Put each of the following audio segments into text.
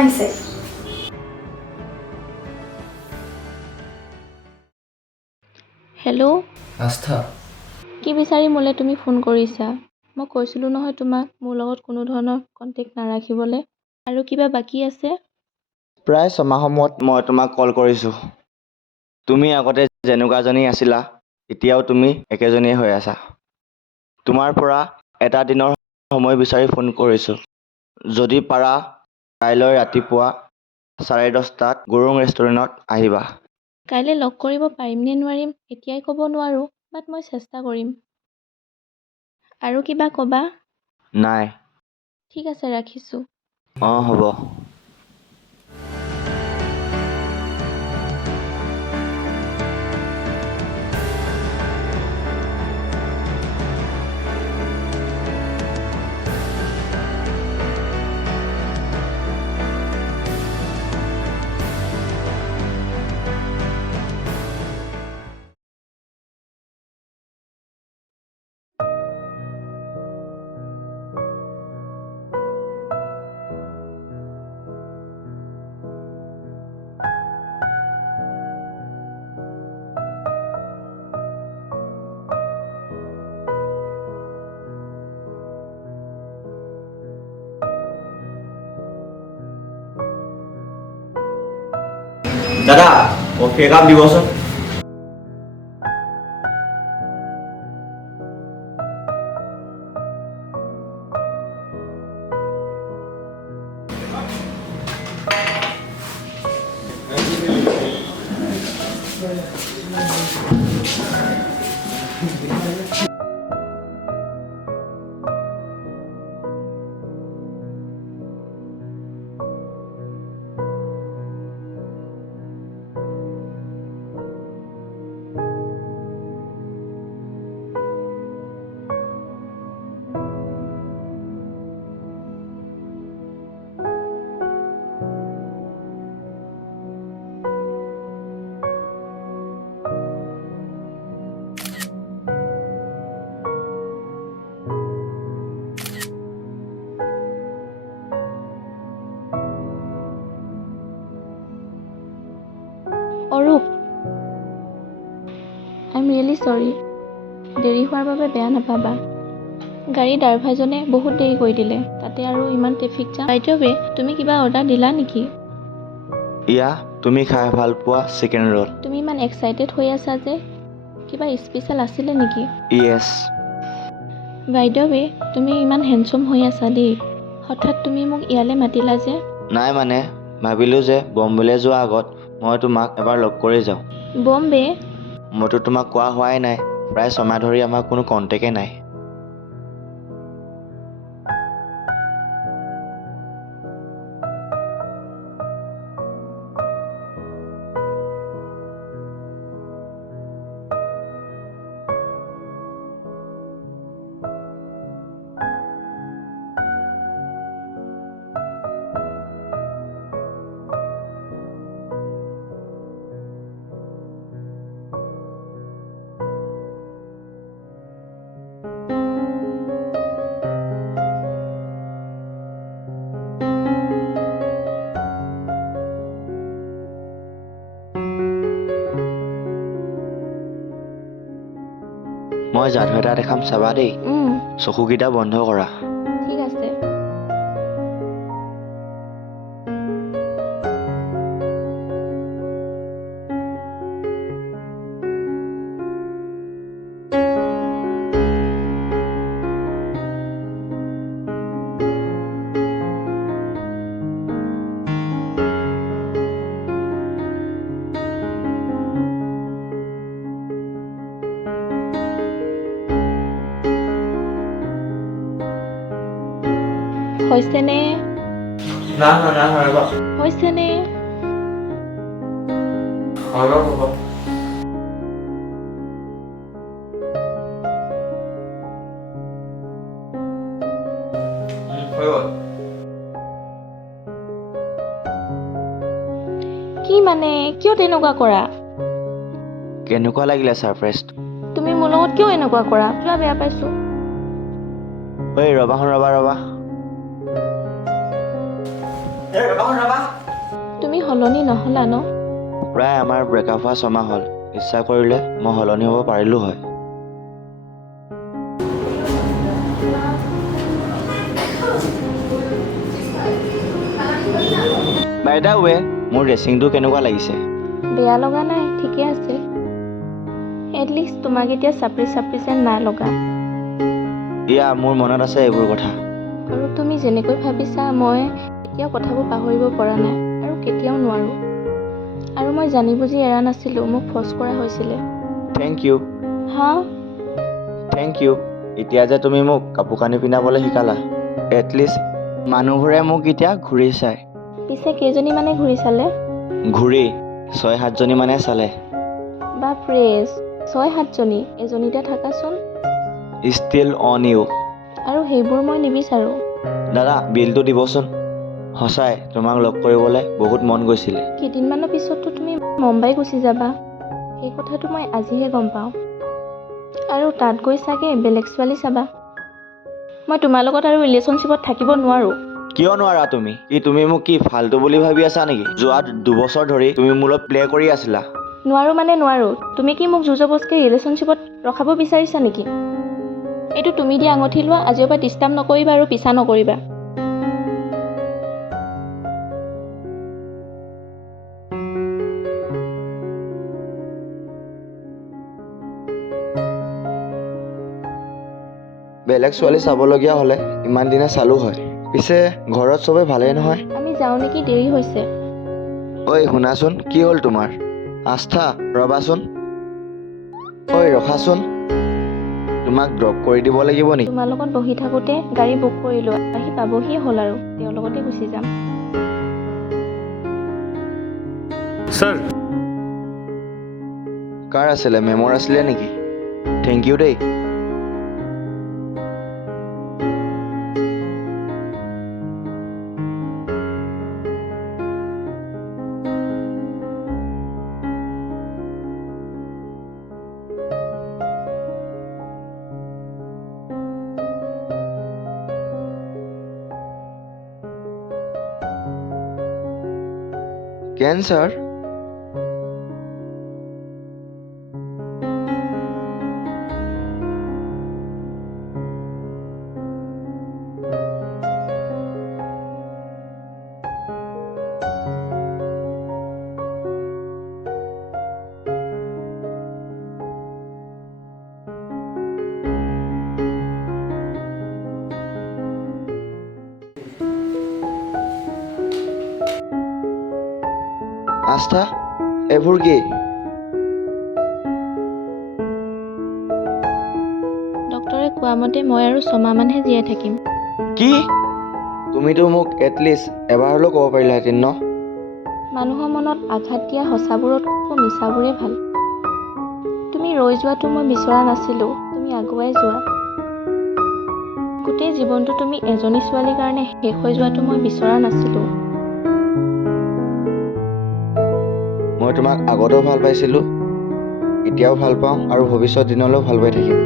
আহিছে। হেল্ল'। আস্থা, কি বিচাৰি মোলৈ তুমি ফোন কৰিছা? মই কৈছিলোঁ নহয় তোমাক মোৰ লগত কোনো ধৰণৰ কণ্টেক্ট নাৰাখিবলৈ। আৰু কিবা বাকী আছে? প্ৰায় 6 মাহৰ মূৰত মই তোমাক কল কৰিছোঁ। তুমি আগতে যেনেকুৱাজনী আছিলা এতিয়াও তুমি একেজনীয়ে হৈ আছা। তোমাৰ পৰা এটা দিনৰ সময় বিচাৰি ফোন কৰিছোঁ। যদি পাৰা কাইলৈ ৰাতিপুৱা 10:30 গুৰুং ৰেষ্টুৰেণ্টত আহিবা। কাইলৈ লগ কৰিব পাৰিম নে নোৱাৰিম এতিয়াই ক'ব নোৱাৰোঁ, বাট মই চেষ্টা কৰিম। আৰু কিবা ক'বা? নাই। ঠিক আছে, ৰাখিছোঁ। হ'ব। দাদা, কফি একাপ দিবচোন। অৰূপ, আই এম ৰিয়েলি চৰি। দেৰি হোৱাৰ বাবে বেয়া নাপাবা। গাড়ী ড্ৰাইভাৰজনে বহুত দেৰি কৰি দিলে, তাতে আৰু ইমান ট্ৰেফিক জাম। বাই দ্য ৱে, তুমি কিবা অৰ্ডাৰ দিলা নেকি? ইয়া, তুমি খাই ভাল পোৱা চিকেন ৰোল। তুমি ইমান এক্সাইটেড হৈ আছা যে, কিবা স্পেচিয়েল আছিলে নেকি? ইয়েছ। বাই দ্য ৱে, তুমি ইমান হেণ্ডচম হৈ আছা দেই। হঠাৎ তুমি মোক ইয়ালৈ মাতিলা যে? নাই মানে, ভাবিলোঁ যে বম্বেলৈ যোৱা আগত মই তোমাক এবাৰ লগ কৰি যাওঁ। বম্বে? মইতো তোমাক কোৱা হোৱাই নাই, প্ৰায় 6 মাহ ধৰি আমাৰ কোনো কণ্টেক্টেই নাই। মই যাদু এটা দেখাম চাবা দেই। চকুকেইটা বন্ধ কৰা। ঠিক আছে। হৈছেনে? না ৰবা। হৈছেনে? হ'ব। কি মানে, কিয় তেনেকুৱা কৰা? কেনেকুৱা লাগিলে ছাৰপ্ৰাইজটো? তুমি মোৰ লগত কিয় এনেকুৱা কৰা? যোৱা, বেয়া পাইছোঁ। ঐ ৰবা। তুমি সলনি নহ'লা ন? প্ৰায় আমাৰ ব্ৰেকআপ হোৱা 6 মাহ হ'ল। ইচ্ছা কৰিলে মই সলনি হ'ব পাৰিলো হয়। বাই দা ৱে, মোৰ ড্ৰেছিংটো কেনেকুৱা লাগিছে? বেয়া লগা নাই, ঠিকে আছে। এটলিষ্ট তোমাক এতিয়া চাপৰি যেন নাই লগা। ইয়া, মোৰ মনত আছে এইবোৰ কথা। আৰু তুমি যেনেকৈ ভাবিছা মই কেতিয়াও কথাবোৰ পাহৰিব পৰা নাই আৰু কেতিয়াও নোৱাৰোঁ। আৰু মই জানি বুজি এৰা নাছিলোঁ, মোক ফৰ্চ কৰা হৈছিলে। Thank you. হা? Thank you. এতিয়া যে তুমি মোক কাপোৰ কানি পিন্ধাবলৈ শিকালা। এটলিষ্ট মানুহবোৰে মোক এতিয়া ঘূৰি চায়। পিছে কেইজনী মানে ঘূৰি চালে? ঘূৰি 6-7 জনী মানে চালে। বাপৰে, 6-7 জনী? এজনীতে থাকাচোন। Still on you. আৰু সেইবোৰ মই নিবিচাৰোঁ। দাদা, বিলটো দিবচোন। সঁচাই তোমাক লগ কৰিবলৈ বহুত মন গৈছিলে। কেইদিনমানৰ পিছততো তুমি মুম্বাই গুচি যাবা। সেই কথাটো মই আজিহে গম পাওঁ। আৰু তাত গৈ চাগে বেলেগ ছোৱালী চাবা। মই তোমাৰ লগত আৰু ৰিলেশ্যনশ্বিপত থাকিব নোৱাৰোঁ। কিয় নোৱাৰা তুমি? তুমি মোক কি ফাল্টু বুলি ভাবি আছা নেকি? যোৱা 2 বছৰ ধৰি তুমি মোৰ লগত প্লে কৰি আছিলা। নোৱাৰোঁ মানে নোৱাৰোঁ। তুমি কি মোক জোৰজবৰদস্তি ৰিলেশ্যনশ্বিপত ৰখাব বিচাৰিছা নেকি? এইটো তুমি দিয়া আঙুঠি লোৱা, আজিৰ পৰা ডিষ্টাৰ্ব নকৰিবা আৰু পিছা নকৰিবা। বেলেগ ছোৱালী চাবলগীয়া হ'লে ইমান দিনে চালো হয়। পিছে ঘৰত চবে ভালেই নহয়? আমি যাওঁ নেকি, দেৰি হৈছে। ঐ শুনাচোন, কি হ'ল তোমাৰ? আস্থা, ৰবাচোন। ঐ ৰখাচোন, তোমাক ড্ৰপ কৰি দিব লাগিব নেকি? তোমাৰ লগত বহি থাকোঁতে গাড়ী বুক কৰিলোঁ, আহি পাবহিয়ে হ'ল আৰু তেওঁৰ লগতে গুচি যাম। স্যাৰ, কাৰ আছিলে? মেমৰ আছিলে নেকি? থেংক ইউ দেই। কেঞ্চাৰ? আস্থা, এইবোৰ কি? ডক্টৰে কোৱা মতে মই আৰু 6 মাহমানহে জীয়াই থাকিম। কি? তুমিতো মোক এটলিষ্ট এবাৰ হ'লেও ক'ব পাৰিলাহেঁতেন ন? মানুহৰ মনত আঘাত দিয়া সঁচাবোৰতকৈ মিছাবোৰে ভাল। তুমি ৰৈ যোৱাটো মই বিচৰা নাছিলোঁ, তুমি আগুৱাই যোৱা। গোটেই জীৱনটো তুমি এজনী ছোৱালীৰ কাৰণে শেষ হৈ যোৱাটো মই বিচৰা নাছিলোঁ। মই তোমাক আগতেও ভাল পাইছিলোঁ, এতিয়াও ভাল পাওঁ আৰু ভৱিষ্যত দিনলৈও ভাল পাই থাকিম।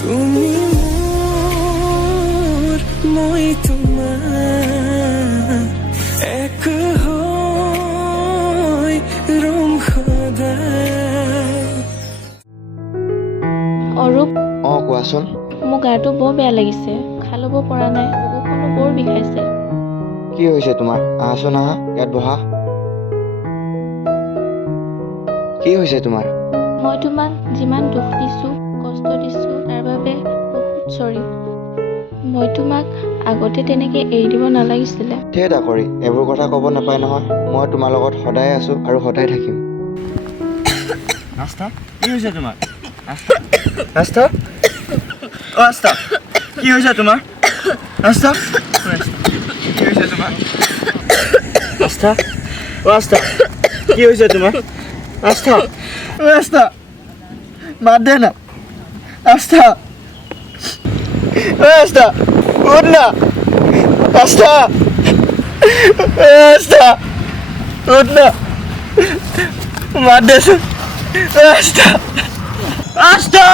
তুমি মোৰ মই তোমাৰ এক হৈ ৰম সদায় অৰূপ, কোৱাচোন। মোৰ গাটো বৰ বেয়া লাগিছে, খা ল'ব পৰা নাই, বুকুখনো বৰ বিষাইছে। কি হৈছে তোমাৰ? আহাচোন আহা, ইয়াত বহা। কি হৈছে তোমাৰ? মই তোমাক যিমান দুখ দিছোঁ, কষ্ট দিছোঁ, তাৰ বাবে বহুত চৰি। মই তোমাক আগতে তেনেকৈ এৰি দিব নালাগিছিলে। ধেত আকৰি, এইবোৰ কথা ক'ব নাপায় নহয়। মই তোমাৰ লগত সদায় আছোঁ আৰু সদায় থাকিম। আস্থা, কি হৈছে তোমাৰ? আস্থা, আস্থা, কি হৈছে তোমাৰ? আস্থা, কি হৈছে তোমাৰ? আস্থা, আস্থা, কি হৈছে তোমাৰ? আস্থা, আস্থা, মাত দে না। আস্থা, আস্থা, উঠ না। আস্থা, আস্থা, উঠ না, মাত দেচোন। আস্থা, আস্থা।